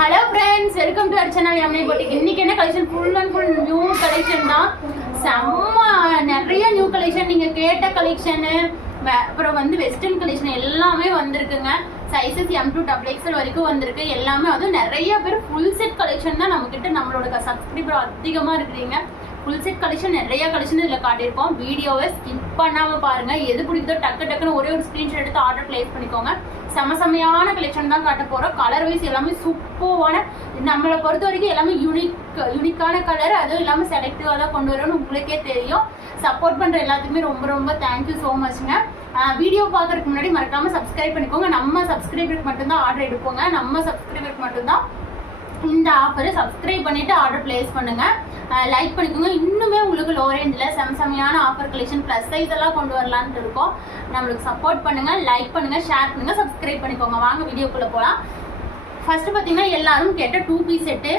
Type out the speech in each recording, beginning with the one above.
Hello friends, welcome to our channel MI boutique. இன்னைக்கு என்ன collection? Full and full new collection தான். செம்ம நிறைய நியூ கலெக்ஷன், நீங்க கேட்ட கலெக்ஷனு, அப்புறம் வந்து வெஸ்டர்ன் கலெக்ஷன் எல்லாமே வந்திருக்குங்க. சைஸஸ் M2 XXL வரைக்கும் வந்திருக்கு எல்லாமே. அதுவும் நிறைய பேர் ஃபுல் செட் கலெக்ஷன் தான் நம்ம கிட்ட, நம்மளோட சப்ஸ்கிரைபர் அதிகமா இருக்கிறீங்க. ஃபுல் செட் கலெக்ஷன் நிறைய கலெக்ஷன் இதில் காட்டியிருக்கோம். வீடியோவை ஸ்கிப் பண்ணாமல் பாருங்கள். எது பிடிக்குதோ டக்குன்னு ஒரே ஒரு ஸ்க்ரீன்ஷாட் எடுத்து ஆர்டர் பிளேஸ் பண்ணிக்கோங்க. செமையான கலெக்ஷன் தான் காட்ட போகிறோம். கலர் வைஸ் எல்லாமே சூப்பரான, நம்மளை பொறுத்த வரைக்கும் எல்லாமே யூனிக்கான கலர், அதுவும் இல்லாமல் செலக்டிவாக தான் கொண்டு வரணும்னு உங்களுக்கே தெரியும். சப்போர்ட் பண்ணுற எல்லாத்துக்குமே ரொம்ப தேங்க்யூ ஸோ மச்ங்க. வீடியோ பார்க்கறதுக்கு முன்னாடி மறக்காமல் சப்ஸ்கிரைப் பண்ணிக்கோங்க. நம்ம சப்ஸ்கிரைபருக்கு மட்டும்தான் ஆர்டர் எடுப்போங்க. நம்ம சப்ஸ்கிரைபருக்கு மட்டும்தான் இந்த ஆஃபரை சப்ஸ்கிரைப் பண்ணிட்டு ஆர்டர் பிளேஸ் பண்ணுங்க. லைக் பண்ணிக்கோங்க. இன்னுமே உங்களுக்கு லோ ரேஞ்சில் செமையான ஆஃபர் கலெக்ஷன் ப்ளஸ் சைஸ் எல்லாம் கொண்டு வரலான்ட்டு இருக்கோம். நம்மளுக்கு சப்போர்ட் பண்ணுங்க, லைக் பண்ணுங்க, ஷேர் பண்ணுங்க, சப்ஸ்கிரைப் பண்ணிக்கோங்க. வாங்க வீடியோக்குள்ள போகலாம். ஃபர்ஸ்ட் பார்த்தீங்கன்னா எல்லாரும் கேட்ட 2 பீஸ் செட்டு.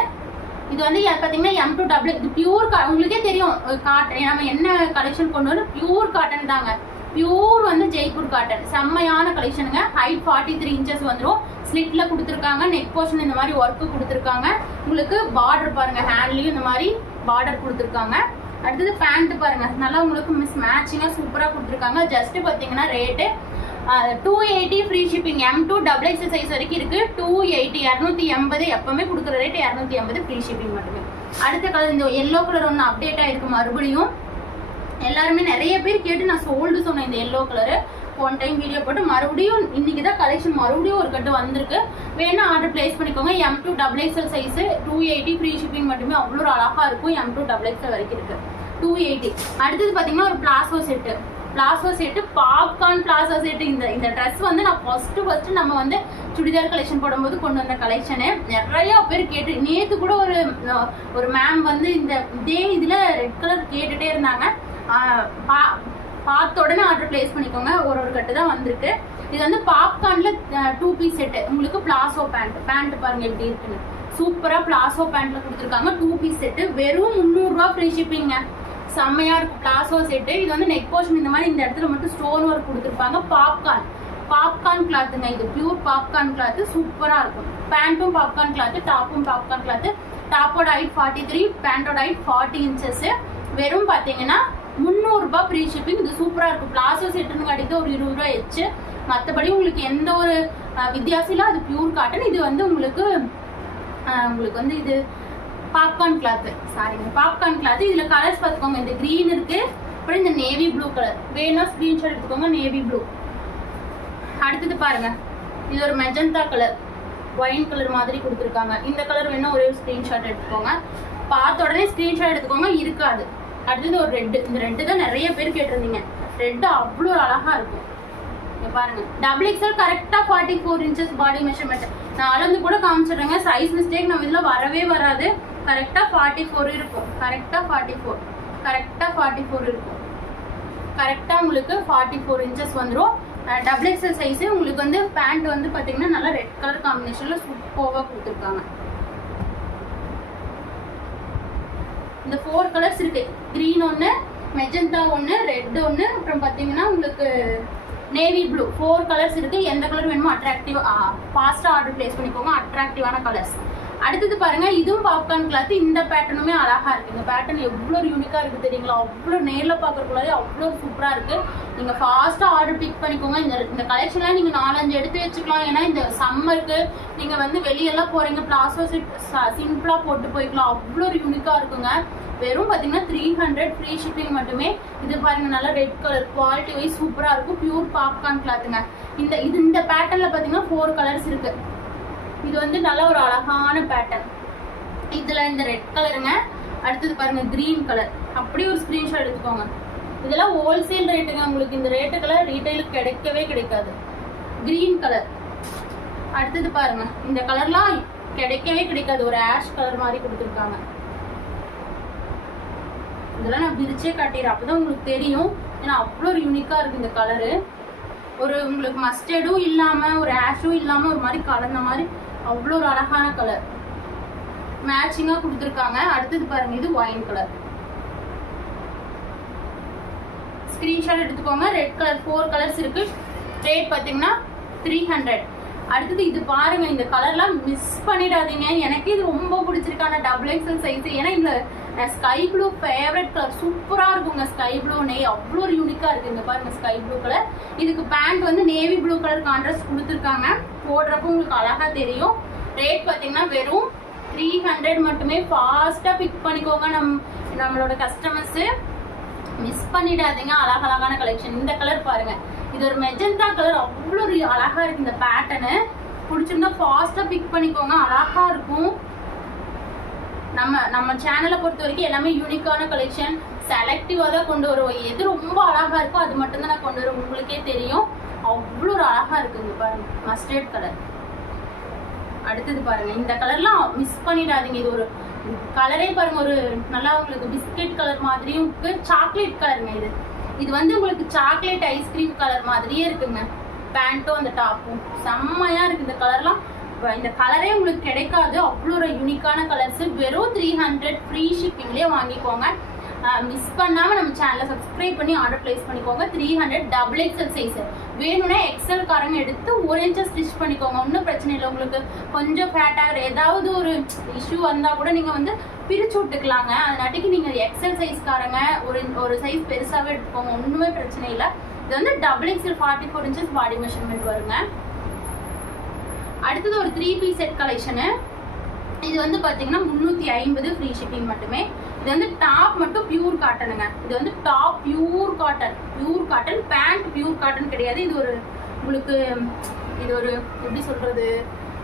இது வந்து பார்த்தீங்கன்னா M2 XXL. இது பியூர் உங்களுக்கே தெரியும் காட்டன். நம்ம என்ன கலெக்ஷன் கொண்டு வரும், பியூர் காட்டன் தாங்க. பியூர் வந்து ஜெய்ப்பூர் காட்டன். செம்மையான கலெக்ஷனுங்க. ஹைட் 43 inches வந்துடும். ஸ்லிட்ல கொடுத்துருக்காங்க. நெக் போர்ஷன் இந்த மாதிரி ஒர்க்கு கொடுத்துருக்காங்க. உங்களுக்கு பார்டர் பாருங்க, ஹேண்ட்லயும் இந்த மாதிரி பார்டர் கொடுத்துருக்காங்க. அடுத்தது பேண்ட் பாருங்க, நல்லா உங்களுக்கு மேட்சிங்கா சூப்பரா கொடுத்துருக்காங்க. ஜஸ்ட் பாத்தீங்கன்னா rate 280 free shipping. M2 XXL size வரைக்கும் இருக்கு. 280 280 எப்பவுமே கொடுக்குற ரேட் 280 ஃப்ரீ ஷிப்பிங் மட்டுமே. அடுத்த கலர் இந்த எல்லோ கலர் ஒன்று அப்டேட் ஆயிருக்கு. மறுபடியும் எல்லாருமே நிறைய பேர் கேட்டு நான் சோல்டு சொன்னேன் இந்த yellow colour. One time video போட்டு மறுபடியும் இன்னைக்கு தான் கலெக்ஷன் மறுபடியும் ஒரு கட்டு வந்திருக்கு. வேணா ஆர்டர் பிளேஸ் பண்ணிக்கோங்க. M2 XXL size 280 free shipping மட்டுமே. அவ்வளோ அழகா இருக்கும். M2 XXL வரைக்கும் இருக்கு. 280. அடுத்தது பாத்தீங்கன்னா ஒரு palazzo set, popcorn palazzo set. இந்த ட்ரெஸ் வந்து நான் ஃபர்ஸ்ட் நம்ம வந்து சுடிதார் கலெக்ஷன் போடும்போது கொண்டு வந்த கலெக்ஷனு. நிறைய பேர் கேட்டு, நேத்து கூட ஒரு மேம் வந்து இதே இதுல ரெட் கலர் கேட்டுட்டே இருந்தாங்க. பார்த்த உடனே ஆர்டர் பிளேஸ் பண்ணிக்கோங்க. ஒரு கட்டு தான் வந்திருக்கு. இது வந்து பாப்கார்ன்ல 2 பீஸ் செட்டு. உங்களுக்கு பிளாசோ பேண்ட் பாருங்க எப்படி இருக்குன்னு. சூப்பரா பிளாசோ பேண்ட்ல கொடுத்துருக்காங்க. 2 பீஸ் செட்டு வெறும் 300 ரூபா ஃப்ரீ ஷிப்பிங்க. செம்மையா இருக்கும் பிளாசோ செட்டு. இது வந்து நெக் போர்ஷன் இந்த மாதிரி இந்த இடத்துல மட்டும் ஸ்டோன் ஒர்க் கொடுத்துருப்பாங்க. பாப்கார்ன் கிளாத்துங்க. இது பியூர் பாப்கார்ன் கிளாத். சூப்பரா இருக்கும். பேண்ட்டும் பாப்கார்ன் கிளாத், டாப்பும் பாப்கார்ன் கிளாத். டாப்போட ஹைட் 43, பேண்டோட ஹைட் 40 inches. வெறும் பாத்தீங்கன்னா 300 ரூபாய் ஃப்ரீ ஷிப்பிங். இது சூப்பரா இருக்கும். பிளாசோ செட்டுன்னு கிடைக்குது ஒரு 20 ரூபாய் எச்சு. மற்றபடி உங்களுக்கு எந்த ஒரு வித்தியாசம் இல்லை. அது பியூர் காட்டன். இது வந்து உங்களுக்கு வந்து இது பாப்கார்ன் கிளாத். Popcorn cloth. இதுல கலர்ஸ் பார்த்துக்கோங்க. இந்த கிரீன் இருக்கு, அப்புறம் இந்த நேவி ப்ளூ கலர். வேணா ஸ்கிரீன்ஷாட் எடுத்துக்கோங்க. Navy blue. அடுத்தது பாருங்க, இது ஒரு மெஜந்தா கலர், ஒயின் கலர் மாதிரி கொடுத்துருக்காங்க. இந்த கலர் வேணா ஒரே ஒரு ஸ்கிரீன்ஷாட் எடுத்துக்கோங்க. பார்த்த உடனே ஸ்கிரீன்ஷாட் எடுத்துக்கோங்க, இருக்காது. அடுத்தது ஒரு ரெட்டு. இந்த ரெட்டு தான் நிறைய பேர் கேட்டிருந்தீங்க. ரெட்டு அவ்வளோ அழகா இருக்கும். இங்க பாருங்க, XXL கரெக்டா 44 inches பாடி மெஷர்மெண்ட். நான் அளந்து கூட காமிச்சிடுறேங்க. சைஸ் மிஸ்டேக் நம்ம இதுல வரவே வராது. கரெக்டா 44 இருக்கும். கரெக்டா 44 இருக்கும். கரெக்டா உங்களுக்கு 44 inches வந்துடும். XXL size. உங்களுக்கு வந்து பேண்ட் வந்து பாத்தீங்கன்னா நல்லா ரெட் கலர் காம்பினேஷன்ல சூப்பர்வா கொடுத்துருக்காங்க. இந்த 4 கலர்ஸ் இருக்கு. கிரீன் ஒன்று, மெஜந்தா ஒன்று, ரெட் ஒன்று, அப்புறம் பார்த்தீங்கன்னா உங்களுக்கு நேவி ப்ளூ. 4 கலர்ஸ் இருக்கு. எந்த கலர் வேணுமோ அட்ராக்டிவ் ஃபாஸ்ட்டாக ஆர்டர் பிளேஸ் பண்ணிக்கோங்க. அட்ராக்டிவான கலர்ஸ். அடுத்தது பாருங்க, இதுவும் பாப்கார்ன் கிளாத். இந்த பேட்டர்னுமே அழகா இருக்கு. இந்த பேட்டர்ன் எவ்வளோ யூனிக்கா இருக்கு தெரியுங்களா? அவ்வளோ நேரில் பார்க்கறதுக்குள்ளாலே அவ்வளோ சூப்பரா இருக்கு. நீங்க ஃபாஸ்டா ஆர்டர் பிக் பண்ணிக்கோங்க. இந்த கலெக்ஷன்லாம் நீங்க 4-5 எடுத்து வச்சுக்கலாம். ஏன்னா இந்த சம்மருக்கு நீங்க வந்து வெளியெல்லாம் போறீங்க, பிளாசோ சிம்பிளா போட்டு போய்க்கலாம். அவ்வளோ யூனிக்கா இருக்குங்க. வெறும் பாத்தீங்கன்னா 300 ஃப்ரீ ஷிப்பிங் மட்டுமே. இது பாருங்க, நல்லா ரெட் கலர், குவாலிட்டி வைஸ் சூப்பரா இருக்கும். பியூர் பாப்கார்ன் கிளாத்துங்க. இந்த பேட்டர்ன்ல பாத்தீங்கன்னா 4 கலர்ஸ் இருக்கு. இது வந்து நல்ல ஒரு அழகான பேட்டர்ன். இதுல இந்த ரெட் கலருங்க. அடுத்தது பாருங்க கிரீன் கலர். அப்படியே ஒரு ஸ்கிரீன்ஷாட் எடுத்துக்கோங்க. இதெல்லாம் ஹோல்சேல் ரேட்டுங்க. உங்களுக்கு இந்த ரேட்டுக்கெல்லாம் ரீட்டைலுக்கு கிடைக்கவே கிடைக்காது. Green colour. அடுத்தது பாருங்க, இந்த கலர்லாம் கிடைக்கவே கிடைக்காது. ஒரு ஆஷ் கலர் மாதிரி கொடுத்துருக்காங்க. இதெல்லாம் நான் பிரிச்சே காட்டிடுறேன், அப்பதான் உங்களுக்கு தெரியும். ஏன்னா அவ்வளோ ஒரு யூனிக்கா இருக்கு இந்த கலரு. ஒரு உங்களுக்கு மஸ்டர்டும் இல்லாம, ஒரு ஆஷும் இல்லாம, ஒரு மாதிரி கலந்த மாதிரி அவ்வளோ ஒரு அழகான கலர். மேட்சிங்கா கொடுத்துருக்காங்க. அடுத்தது பாருங்க, இது ஒயின் கலர். ஸ்கிரீன்ஷாட் எடுத்துக்கோங்க. ரெட் கலர் 4 கலர்ஸ் இருக்கு. ரேட் பார்த்தீங்கன்னா 300. அடுத்தது இது பாருங்க, இந்த கலர்லாம் மிஸ் பண்ணிடாதீங்க. எனக்கு இது ரொம்ப பிடிச்சிருக்கான டபுள் எக்ஸல் சைஸ். ஏன்னா இந்த ஸ்கை ப்ளூ ஃபேவரட் கலர், சூப்பரா இருக்குங்க. ஸ்கை ப்ளூ அவ்வளோ ஒரு யூனிக்கா இருக்கு. இந்த பாருங்க ஸ்கை ப்ளூ கலர். இதுக்கு பேண்ட் வந்து நேவி ப்ளூ கலர் கான்ட்ராஸ்ட் கொடுத்துருக்காங்க. போடுறப்போ உங்களுக்கு அழகா தெரியும். ரேட் பார்த்தீங்கன்னா வெறும் 300 மட்டுமே. ஃபாஸ்டா பிக் பண்ணிக்கோங்க நம்மளோட கஸ்டமர்ஸ். மிஸ் பண்ணிடாதீங்க. அழகழகான கலெக்ஷன். இந்த கலர் பாருங்க, இது ஒரு மெஜந்தா கலர். அவ்வளோ ஒரு அழகா இருக்கு இந்த பேட்டர்னு. பிடிச்சிருந்தா ஃபாஸ்டா பிக் பண்ணிக்கோங்க. அழகா இருக்கும். நம்ம சேனலை பொறுத்த வரைக்கும் எல்லாமே யூனிக்கான கலெக்ஷன், செலக்டிவா தான் கொண்டு வருவோம். எது ரொம்ப அழகா இருக்கோ அது மட்டும்தான் நான் கொண்டு வருவேன். உங்களுக்கே தெரியும் அவ்வளோ ஒரு அழகா இருக்குங்க. பாருங்க மஸ்டர்ட் கலர். அடுத்தது பாருங்க, இந்த கலர்லாம் மிஸ் பண்ணிடாதீங்க. இது ஒரு கலரே பாருங்க, ஒரு நல்லா உங்களுக்கு பிஸ்கெட் கலர் மாதிரியும் இருக்கு. சாக்லேட் கலருங்க இது. இது வந்து உங்களுக்கு சாக்லேட் ஐஸ்கிரீம் கலர் மாதிரியே இருக்குங்க. பேண்ட்டும் அந்த டாப்பும் செம்மையா இருக்கு. இந்த கலர்லாம், இந்த கலரே உங்களுக்கு கிடைக்காது. அவ்வளோ ஒரு யூனிக்கான கலர்ஸ். வெறும் 300 ஃப்ரீ ஷிப்பிங்லேயே வாங்கிக்கோங்க. மிஸ் பண்ணாமல் நம்ம சேனலை சப்ஸ்கிரைப் பண்ணி ஆர்டர் பிளேஸ் பண்ணிக்கோங்க. 300 டபுள் எக்ஸல் சைஸ். வேணும்னா எக்ஸல் காரங்க எடுத்து 1 இன்ச் ஸ்டிச் பண்ணிக்கோங்க. ஒன்றும் பிரச்சனை இல்லை. உங்களுக்கு கொஞ்சம் ஃபேட்டாக ஏதாவது ஒரு இஷ்யூ வந்தால் கூட நீங்கள் வந்து பிரித்து விட்டுக்கலாங்க. அதனாட்டிக்கு நீங்கள் எக்ஸல் சைஸ் காரங்க ஒரு சைஸ் பெருசாகவே எடுத்துக்கோங்க. ஒன்றுமே பிரச்சனை இல்லை. இது வந்து double XL 44 inches body measurement வருங்க. அடுத்தது ஒரு 3 பீஸ் செட் கலெக்ஷனு. இது வந்து பார்த்தீங்கன்னா 350 ஃப்ரீ ஷிப்பிங் மட்டுமே. இது வந்து டாப் மட்டும் பியூர் காட்டனுங்க. இது வந்து top pure cotton, pant pure cotton கிடையாது. இது ஒரு உங்களுக்கு இது ஒரு எப்படி சொல்றது,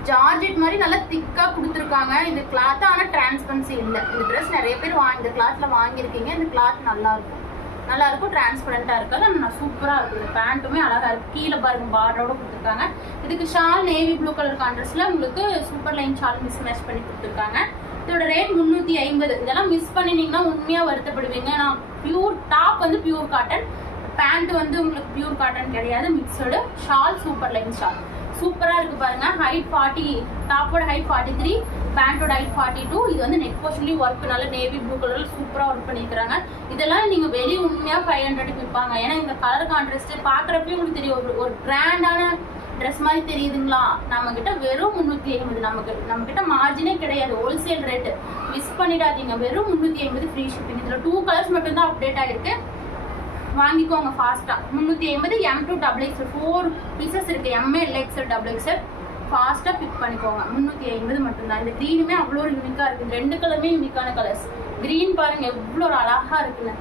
ஜார்ஜெட் மாதிரி நல்லா திக்காக கொடுத்துருக்காங்க. இந்த கிளாத் ஆனால் டிரான்ஸ்பரன்சி இல்லை. இந்த ட்ரெஸ் நிறைய பேர் இந்த கிளாத்ல வாங்கியிருக்கீங்க. இந்த கிளாத் நல்லா இருக்கும், டிரான்ஸ்பரண்டா இருக்காது. ஆனால் சூப்பராக இருக்கும். இந்த பேண்ட்டுமே அழகா இருக்கு. கீழே பாருங்க பார்டரோட கொடுத்துருக்காங்க. இதுக்கு ஷால் நேவி ப்ளூ கலர் கான்ட்ராஸ்ட்ல உங்களுக்கு சூப்பர் லைன் ஷால் மேட்ச் பண்ணி கொடுத்துருக்காங்க. இதோட ரேட் 350. இதெல்லாம் மிஸ் பண்ணினீங்கன்னா உண்மையா வருத்தப்படுவீங்க. நான் பியூர் டாப் வந்து பியூர் காட்டன், பேண்ட் வந்து உங்களுக்கு பியூர் காட்டன் கிடையாது, mixed. Shawl super line shawl சூப்பரா இருக்கு பாருங்க. ஹைட் 40, டாப்போட ஹைட் 43, பேண்டோட ஹைட் 42. இது வந்து நெக் போர்ஷன்லயும் ஒர்க் நல்ல நேவி ப்ளூ கலர்ல சூப்பரா ஒர்க் பண்ணிருக்காங்க. இதெல்லாம் நீங்க வெளியே உண்மையா 500 விற்பாங்க. ஏன்னா இந்த கலர் கான்ட்ராஸ்ட் பாக்குறப்பயும் உங்களுக்கு தெரியும், ஒரு கிராண்டான ட்ரெஸ் மாதிரி தெரியுதுங்களா. நம்ம கிட்ட வெறும் 350. நம்ம கிட்ட மார்ஜினே கிடையாது, ஹோல்சேல் ரேட்டு. மிஸ் பண்ணிடாதீங்க. வெறும் 350 ஃப்ரீ ஷிப்பிங். இதுல 2 கலர்ஸ் மட்டும் தான் அப்டேட் ஆயிருக்கு. வாங்கிக்கோங்க ஃபாஸ்டா. 350 M2 XXL 4 பீசஸ் இருக்கு. ML XL XXL ஃபாஸ்டா பிக் பண்ணிக்கோங்க. 350 மட்டும்தான். இந்த கிரீனுமே அவ்வளோ ஒரு யூனிக்கா இருக்கு. 2 கலருமே யூனிக்கான கலர்ஸ். கிரீன் பாருங்க எவ்வளோ ஒரு அழகா இருக்குங்க.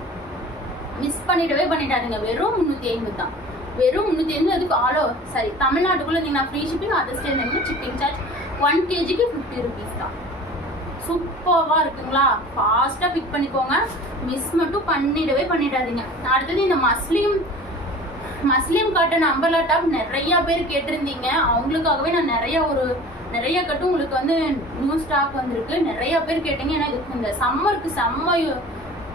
மிஸ் பண்ணிடாதீங்க. வெறும் 350 தான். வெறும் 350. அதுக்கு சரி தமிழ்நாட்டுக்குள்ள நீங்க free shipping, other state shipping charge 1 kgக்கு 50 rupees தான். சூப்பராக இருக்குங்களா. ஃபாஸ்ட்டாக பிக் பண்ணிக்கோங்க. மிஸ் மட்டும் பண்ணிடாதீங்க. அடுத்தது இந்த மஸ்லிம் காட்டன் அம்பர்லா டாப் நிறைய பேர் கேட்டிருந்தீங்க. அவங்களுக்காகவே நான் நிறைய கட்டும் உங்களுக்கு வந்து நியூ ஸ்டாக் வந்திருக்கு. நிறைய பேர் கேட்டீங்க. ஏன்னா இதுக்கு இந்த சம்மருக்கு செம்ம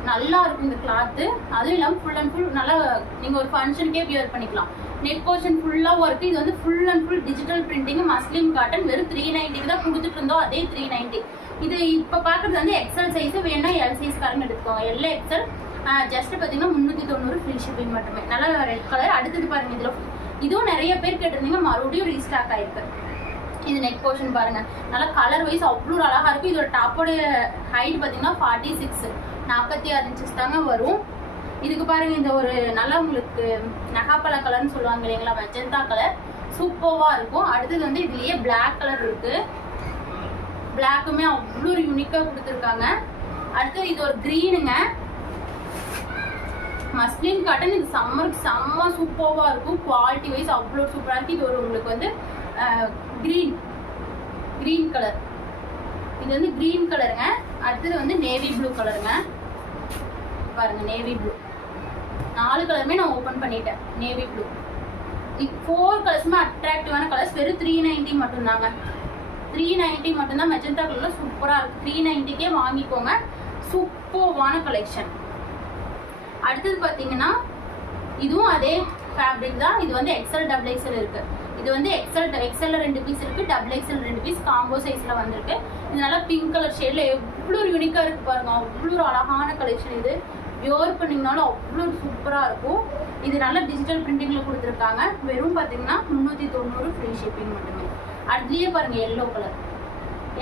நல்லா இருக்கும் இந்த கிளாத்து. அதுவும் இல்லாமல் ஃபுல் அண்ட் ஃபுல் நல்லா நீங்கள் ஒரு ஃபங்க்ஷனுக்கே வியர் பண்ணிக்கலாம். நெக் போர்ஷன் ஃபுல்லாக ஒர்க்கு. இது வந்து full and full digital printing muslin cotton. வெறும் 390 தான் கொடுத்துட்டு இருந்தோம். அதே 390. இது இப்போ பார்க்குறது வந்து எக்ஸல் சைஸு. வேணா எல் சைஸ் காரங்க எடுத்துக்கோங்க. எல்ஏ எக்ஸல் ஜஸ்ட் பார்த்தீங்கன்னா 390 ஃப்ரீ ஷிப்பிங் மட்டுமே. நல்லா ரெட் கலர். அடுத்தது பாருங்க, இதுவும் நிறைய பேர் கேட்டிருந்தீங்க, மறுபடியும் ரீஸ்டாக் ஆயிருக்கு. இது நெக் போர்ஷன் பாருங்க, நல்லா கலர் வைஸ் அவ்வளோ அழகா இருக்கும். இதோட டாப்போட ஹைட் பார்த்தீங்கன்னா 46, 46 இன்ச்சஸ் தாங்க வரும். இதுக்கு பாருங்க, இந்த ஒரு நல்லா உங்களுக்கு நகாப்பழ கலர்னு சொல்லுவாங்க இல்லைங்களா, மெஜந்தா கலர் சூப்பராக இருக்கும். அடுத்தது வந்து இதுலயே பிளாக் கலர் இருக்கு. பிளாக்குமே அவ்வளோ ஒரு யூனிக்காக கொடுத்துருக்காங்க. அடுத்து இது ஒரு கிரீனுங்க, மஸ்லின் காட்டன். இது சம்மருக்கு செம்ம சூப்பராக இருக்கும். குவாலிட்டி வைஸ் அவ்வளோ சூப்பராக இருக்கு. இது ஒரு உங்களுக்கு வந்து கிரீன் கலர். இது வந்து கிரீன் கலருங்க. அடுத்தது வந்து நேவி ப்ளூ கலருங்க. பாருங்க நேவி ப்ளூ. 4 கலருமே நான் ஓப்பன் பண்ணிட்டேன். Navy blue. 4 கலர்ஸுமே அட்ராக்டிவான கலர்ஸ். வெறும் 390 மட்டும்தாங்க. 390 மட்டும்தான். மெஜந்தா கலர்ல சூப்பராக இருக்கு. 390க்கே வாங்கிக்கோங்க. சூப்பரான கலெக்ஷன். அடுத்தது பார்த்தீங்கன்னா இதுவும் அதே ஃபேப்ரிக் தான். இது வந்து எக்ஸல் டபுள் எக்ஸல் இருக்கு. இது வந்து எக்ஸல்ல 2 பீஸ் இருக்கு, டபுள் எக்ஸல் 2 பீஸ் காம்போ சைஸ்ல வந்திருக்கு. இது நல்லா பிங்க் கலர் ஷேட்ல எவ்வளோ யூனிக்கா இருக்கு பாருங்க. அவ்வளோ அழகான கலெக்ஷன். இது வியர் பண்ணிங்கனாலும் அவ்வளோ சூப்பரா இருக்கும். இது நல்லா டிஜிட்டல் பிரிண்டிங்ல கொடுத்துருக்காங்க. வெறும் பார்த்தீங்கன்னா 390 ஃப்ரீ ஷிப்பிங் மட்டுமே. அதுலயே பாருங்க எல்லோ கலர்.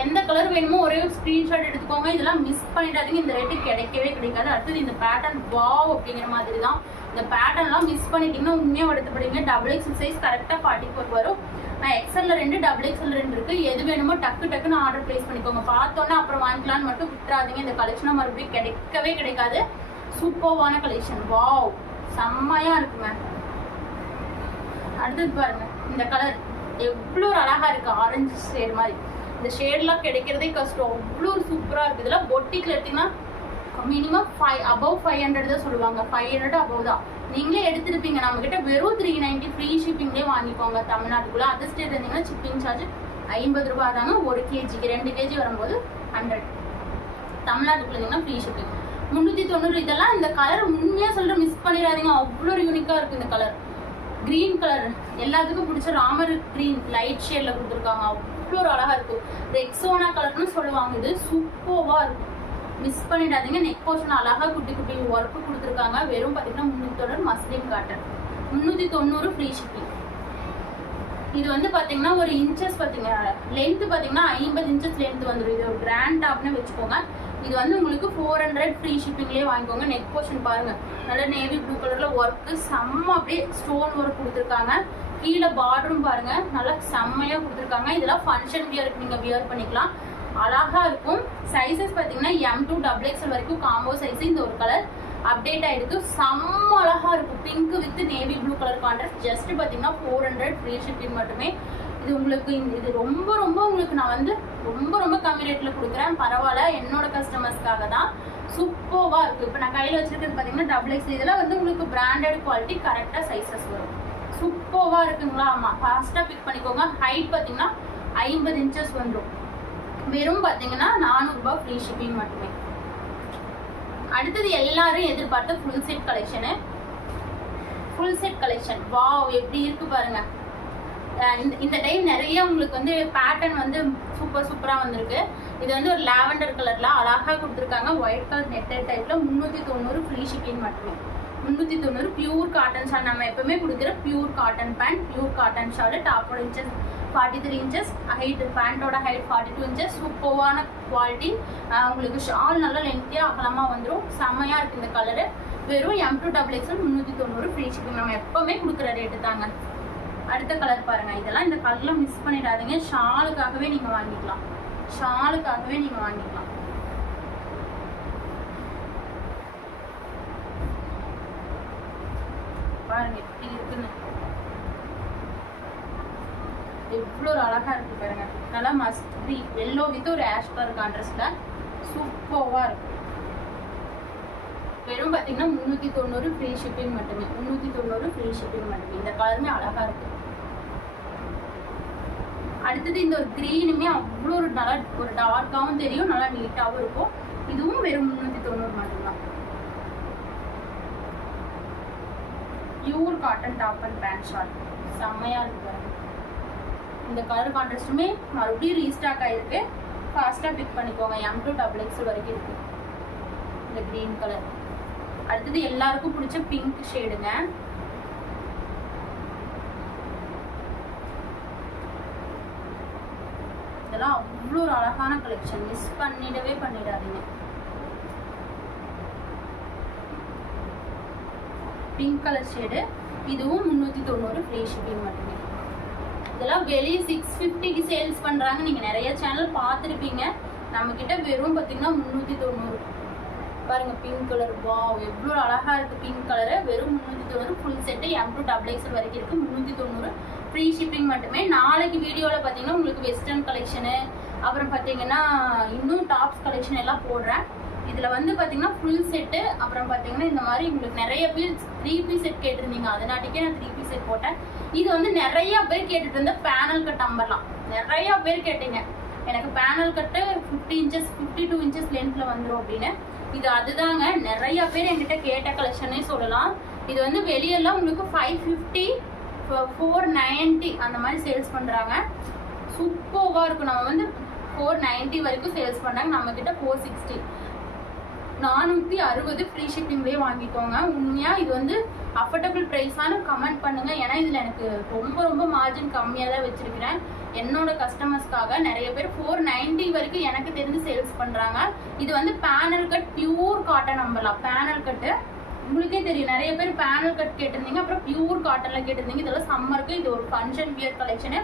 எந்த கலர் வேணுமோ ஒரே ஒரு ஸ்க்ரீன்ஷாட் எடுத்துக்கோங்க. இதெல்லாம் மிஸ் பண்ணிடாதீங்க, இந்த ரேட்டு கிடைக்கவே கிடைக்காது. அடுத்தது இந்த பேட்டர்ன் வாவ் அப்படிங்கிற மாதிரி தான். இந்த பேட்டர்ன்லாம் மிஸ் பண்ணிட்டீங்கன்னா உண்மையாக வருத்தப்படுவீங்க. XXL சைஸ் கரெக்டாக 44 வரும். XL 2 XXL 2 இருக்கு. எது வேணுமோ டக்குன்னு ஆர்டர் பிளேஸ் பண்ணிக்கோங்க. பார்த்தோன்னா அப்புறம் வாங்கிக்கலான்னு மட்டும் விட்டுறாதீங்க. இந்த கலெக்ஷனாக மறுபடியும் கிடைக்கவே கிடைக்காது. சூப்பர்வான கலெக்ஷன், வாவ் செம்மையா இருக்குங்க. அடுத்தது பாருங்க, இந்த கலர் எவ்வளோ அழகா இருக்கு, ஆரஞ்சு ஷேட் மாதிரி. இந்த ஷேட்லாம் கிடைக்கிறதே கஷ்டம், அவ்வளோ சூப்பரா இருக்கு. இதெல்லாம் பொட்டிக்ல எடுத்தீங்கன்னா மினிமம் above 500 தான் சொல்லுவாங்க. 500 above தான். நீங்களே எடுத்துருப்பீங்க. நம்ம கிட்ட வெறும் 390 ஃப்ரீ ஷிப்பிங்லேயே வாங்கிக்கோங்க தமிழ்நாட்டுக்குள்ள. அதர் ஸ்டேட் இருந்தீங்கன்னா ஷிப்பிங் சார்ஜ் 50 ரூபா தாங்க. 1 kg 2 kg வரும்போது 100. தமிழ்நாட்டுக்குள்ள இருந்தீங்கன்னா ஃப்ரீ ஷிப்பிங் 390. இதெல்லாம் இந்த கலர் உண்மையா சொல்ற மிஸ் பண்ணிடாதீங்க, அவ்வளோ யூனிக்கா இருக்கு இந்த கலர். கிரீன் கலர் எல்லாத்துக்கும் பிடிச்ச ராமர் கிரீன் லைட் ஷேட்ல கொடுத்துருக்காங்க, அவ்வளோ அழகா இருக்கும். ரெக்ஸோனா கலர்னு சொல்லுவாங்க. இது சூப்பர்வா இருக்கும், மிஸ் பண்ணிடாதீங்க. நெக் போர்ஷன் அழகா குட்டி குட்டி ஒர்க்கு கொடுத்துருக்காங்க. வெறும் பார்த்தீங்கன்னா 390 மஸ்லின் காட்டன், 390 ஃப்ரீ ஷிப்பிங். இது வந்து பார்த்தீங்கன்னா ஒரு இன்ச்சஸ் பார்த்தீங்கன்னா லென்த் பார்த்தீங்கன்னா 50 இன்ச்சஸ் லென்த் வந்துடும். இது ஒரு கிராண்ட் டாப்னு வச்சுக்கோங்க. இது வந்து உங்களுக்கு 400 ஃப்ரீ ஷிப்பிங்லேயே வாங்கிக்கோங்க. நெக் போர்ஷன் பாருங்க, நல்ல நேவி ப்ளூ கலர்ல ஒர்க்கு செம்ம, அப்படியே ஸ்டோன் ஒர்க் கொடுத்துருக்காங்க. கீழே பார்டரும் பாருங்க நல்லா செம்மையா கொடுத்துருக்காங்க. இதெல்லாம் ஃபங்க்ஷன் வியருக்கு நீங்க வியர் பண்ணிக்கலாம், அழகா இருக்கும். சைஸஸ் பார்த்தீங்கன்னா M to XXL வரைக்கும் காம்போ சைஸ். இந்த ஒரு கலர் அப்டேட் ஆயிருக்கு, செம்ம அழகா இருக்கும். Pink with navy blue colour contrast. Just பார்த்தீங்கன்னா 400 ஃப்ரீ ஷிப்பிங் மட்டுமே. இது உங்களுக்கு இது ரொம்ப உங்களுக்கு நான் வந்து ரொம்ப கம்மி ரேட்ல கொடுக்குறேன். பரவாயில்ல, என்னோட கஸ்டமர்ஸ்க்காக தான். சூப்பர்வா இருக்கு. இப்போ நான் கையில் வச்சிருக்கிறது பார்த்தீங்கன்னா XXL. இதெல்லாம் வந்து உங்களுக்கு பிராண்டட் குவாலிட்டி, கரெக்டாக சைஸஸ் வரும். சூப்பர்வா இருக்குங்களா? ஆமாம், ஃபாஸ்ட்டாக பிக் பண்ணிக்கோங்க. ஹைட் பார்த்தீங்கன்னா 50 இன்ச்சஸ் வந்துடும். வெறும் பார்த்தீங்கன்னா 400 ரூபாய் ஃப்ரீ ஷிப்பிங் மட்டுமே. அடுத்தது எல்லாரும் எதிர்பார்த்த full set collection. Full set collection wow எப்படி இருக்கு பாருங்க. இந்த டைம் நிறைய உங்களுக்கு வந்து பேட்டர்ன் வந்து சூப்பரா வந்திருக்கு. இது வந்து ஒரு லாவெண்டர் கலர்ல அழகா கொடுத்துருக்காங்க. ஒயிட் கலர் நெட்டட் டைப்ல 390 ஃப்ரீ ஷிப்பிங் மட்டுமே. 390 பியூர் காட்டன் ஷால். நம்ம எப்பவுமே கொடுக்குற pure cotton pant, pure cotton shawl. டாப்போட இன்ச்சஸ் 43 இன்ச்சஸ், ஹைட் பேண்டோட ஹைட் 42 இன்ச்சஸ். சூப்பர்வான குவாலிட்டி. உங்களுக்கு ஷால் நல்லா லென்த்தியாக அகலமாக வந்துடும். செம்மையாக இருக்குது இந்த கலரு. வெறும் M to XXL 390 free shipping. நம்ம எப்போவுமே கொடுக்குற ரேட்டு தாங்க. அடுத்த கலர் பாருங்க. இதெல்லாம் இந்த கலர்லாம் மிஸ் பண்ணிடாதீங்க. ஷாலுக்காகவே நீங்கள் வாங்கிக்கலாம், ஷாலுக்காகவே நீங்கள் வாங்கிக்கலாம். பாருங்க எப்படி இருக்குன்னு, எவ்வளோ அழகா இருக்கு பாருங்க. நல்லா மஸ்ட் ப்ரீ எல்லோ வித் ஒரு ஆஷ் கலர் கான்ட்ராஸ்ட்ல சூப்பர்வா இருக்கு. வெறும் பார்த்தீங்கன்னா 390 ஃப்ரீ ஷிப்பிங் மட்டுமே. 390 ஃப்ரீ ஷிப்பிங் மட்டுமே. இந்த கலருமே அழகா இருக்கு. அடுத்தது இந்த ஒரு கிரீனுமே அவ்வளோ ஒரு நல்லா ஒரு டார்க்காகவும் தெரியும், நல்லா நீட்டாகவும் இருக்கும். இதுவும் வெறும் 390 மட்டும்தான். Pure cotton top and pant short செம்மையா இருக்கு. இந்த கலர் கான்ட்ராஸ்ட்டுமே மறுபடியும் ரீஸ்டாக் ஆயிருக்கு. ஃபாஸ்ட்டாக பிக் பண்ணிக்கோங்க. M to XXL வரைக்கும் இருக்கு இந்த கிரீன் கலர். அடுத்தது எல்லாருக்கும் பிடிச்ச பிங்க் ஷேடுங்க. இதெல்லாம் அவ்வளோ ஒரு அழகான கலெக்ஷன், மிஸ் பண்ணிடாதீங்க. Pink colour shade. இதுவும் 390 ஃப்ரீ ஷிப்பிங் மட்டுமே. இதெல்லாம் வெளியே 650க்கு சேல்ஸ் பண்றாங்க. நீங்க நிறைய சேனல் பார்த்துருப்பீங்க. நம்ம கிட்ட வெறும் பார்த்தீங்கன்னா 390. பாருங்க பிங்க் கலர், வாவ் எவ்வளோ அழகா இருக்கு பிங்க் கலரு. வெறும் 390 full set. M to XXL வரைக்கும் இருக்கு. 390 ஃப்ரீ ஷிப்பிங் மட்டுமே. நாளைக்கு வீடியோவில் பார்த்தீங்கன்னா உங்களுக்கு வெஸ்டர்ன் கலெக்ஷனு, அப்புறம் பார்த்தீங்கன்னா இன்னும் டாப்ஸ் கலெக்ஷன் எல்லாம் போடுறேன். இதில் வந்து பார்த்தீங்கன்னா ஃபுல் செட்டு, அப்புறம் பார்த்தீங்கன்னா இந்த மாதிரி உங்களுக்கு நிறைய பேர் 3 பீஸ் செட் கேட்டிருந்தீங்க. அதனாட்டிக்கே நான் 3 பீஸ் செட் போட்டேன். இது வந்து நிறைய பேர் கேட்டுட்டு இருந்த பேனல் கட் அம்பர்லாம் நிறைய பேர் கேட்டீங்க. எனக்கு பேனல் கட்டு 50 இன்ச்சஸ் 52 இன்ச்சஸ் லென்த்தில் வந்துடும் அப்படின்னு. இது அதுதாங்க நிறைய பேர் என்கிட்ட கேட்ட கலெக்ஷனே சொல்லலாம். இது வந்து வெளியெல்லாம் உங்களுக்கு 550 490 அந்த மாதிரி சேல்ஸ் பண்ணுறாங்க. சூப்பர்வாக இருக்கும். நம்ம வந்து 490 வரைக்கும் சேல்ஸ் பண்ணாங்க. நம்மக்கிட்ட 460. 460 ஃப்ரீ ஷிப்பிங்லேயே வாங்கிக்கோங்க. உண்மையாக இது வந்து அஃபோர்டபுள் ப்ரைஸானு கமெண்ட் பண்ணுங்கள். ஏன்னா இதில் எனக்கு ரொம்ப ரொம்ப மார்ஜின் கம்மியாக தான் வச்சுருக்கிறேன். என்னோட கஸ்டமர்ஸ்க்காக நிறைய பேர் 490 வரைக்கும் எனக்கு தெரிஞ்சு சேல்ஸ் பண்ணுறாங்க. இது வந்து பேனல் கட் பியூர் காட்டன் நம்பலாம். பேனல் கட்டு உங்களுக்கே தெரியும், நிறைய பேர் பேனல் கட் கேட்டிருந்தீங்க, அப்புறம் பியூர் காட்டனில் கேட்டிருந்தீங்க. இதெல்லாம் சம்மருக்கு இது ஒரு ஃபங்க்ஷன் வியர் கலெக்ஷனு,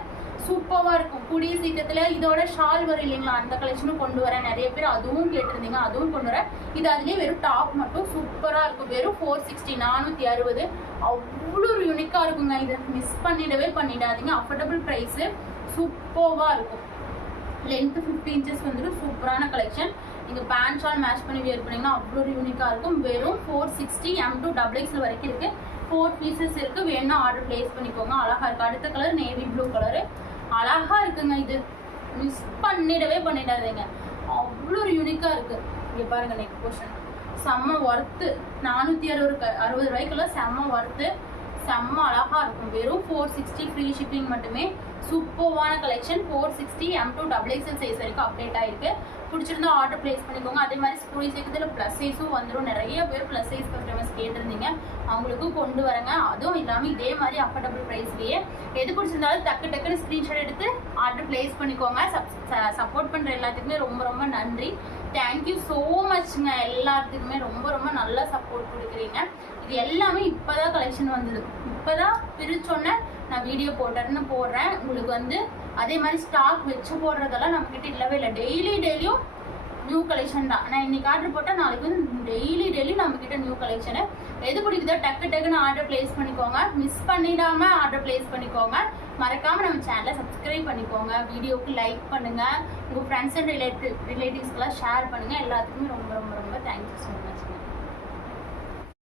சூப்பராக இருக்கும். கூடிய சீக்கிரத்தில் இதோட ஷால் வரும் இல்லைங்களா, அந்த கலெக்ஷனும் கொண்டு வரேன். நிறைய பேர் அதுவும் கேட்டிருந்தீங்க, அதுவும் கொண்டு வரேன். இது அதுலேயே வெறும் டாப் மட்டும் சூப்பராக இருக்கும். வெறும் 460 460 அவ்வளோ ஒரு யூனிக்காக இருக்குங்க. இதை மிஸ் பண்ணிடாதீங்க. அஃபோர்டபுள் ப்ரைஸு சூப்பராக இருக்கும். லென்த்து 50 இன்ச்சஸ் வந்துடும். சூப்பரான கலெக்ஷன். நீங்கள் பேண்ட் ஷால் மேட்ச் பண்ணி வியர் பண்ணிங்கன்னா அவ்வளோ ஒரு யூனிக்காக இருக்கும். வெறும் 460 M2 XXL வரைக்கும் இருக்குது. 4 பீசஸ் இருக்குது. வேணும்னா ஆர்டர் பிளேஸ் பண்ணிக்கோங்க. அழகாக இருக்குது. அடுத்த கலர் நேவி ப்ளூ கலரு, அழகாக இருக்குங்க. இது மிஸ் பண்ணிடாதீங்க. அவ்வளோ ஒரு யூனிக்காக இருக்குது. இங்கே பாருங்கள், நெக் போர்ஷன் செம்ம ஒர்த்து. 460 ரூபாய்க்குள்ள செம்ம ஒர்த்து, செம்ம அழகாக இருக்கும். வெறும் 460 ஃப்ரீ ஷிப்பிங் மட்டுமே. சூப்பரான கலெக்ஷன். 460 M2 XXL சைஸ் வரைக்கும் அப்டேட் ஆகிருக்கு. பிடிச்சிருந்தா ஆர்டர் பிளேஸ் பண்ணிக்கோங்க. அதே மாதிரி ஸ்கூல் சைஸில் ப்ளஸ் சைஸும் வந்துடும். நிறைய பேர் ப்ளஸ் சைஸ் கஸ்டமர்ஸ் கேட்டிருந்தீங்க, அவங்களுக்கும் கொண்டு வரேங்க. அதுவும் இல்லாமல் இதே மாதிரி அஃபோர்டபுள் ப்ரைஸ்லேயே எது பிடிச்சிருந்தாலும் டக்குன்னு ஸ்க்ரீன்ஷாட் எடுத்து ஆர்டர் பிளேஸ் பண்ணிக்கோங்க. சப்போர்ட் பண்ணுற எல்லாத்துக்குமே ரொம்ப ரொம்ப நன்றி. தேங்க்யூ ஸோ மச்ங்க. எல்லாத்துக்குமே ரொம்ப ரொம்ப நல்லா சப்போர்ட் கொடுக்குறீங்க. இது எல்லாமே இப்போ தான் கலெக்ஷன் வந்தது. இப்போ தான் பிரிச்சோன்னே நான் வீடியோ போடுறேன். உங்களுக்கு வந்து அதே மாதிரி ஸ்டாக் வச்சு போடுறதெல்லாம் நம்மக்கிட்ட இல்லவே இல்லை. டெய்லியும் நியூ கலெக்ஷன் தான். நான் இன்னைக்கு ஆர்டர் போட்டால் நாளைக்கு வந்து டெய்லி நம்மக்கிட்ட நியூ கலெக்ஷனு. எது பிடிக்குதோ டக்குன்னு ஆர்டர் பிளேஸ் பண்ணிக்கோங்க. மிஸ் பண்ணிடாமல் ஆர்டர் பிளேஸ் பண்ணிக்கோங்க. மறக்காமல் நம்ம சேனலை சப்ஸ்கிரைப் பண்ணிக்கோங்க. வீடியோவுக்கு லைக் பண்ணுங்கள். உங்கள் ஃப்ரெண்ட்ஸ் அண்ட் ரிலேட்டிவ்ஸ்க்கெல்லாம் ஷேர் பண்ணுங்கள். எல்லாத்துக்குமே ரொம்ப ரொம்ப ரொம்ப தேங்க்யூ ஸோ மச்.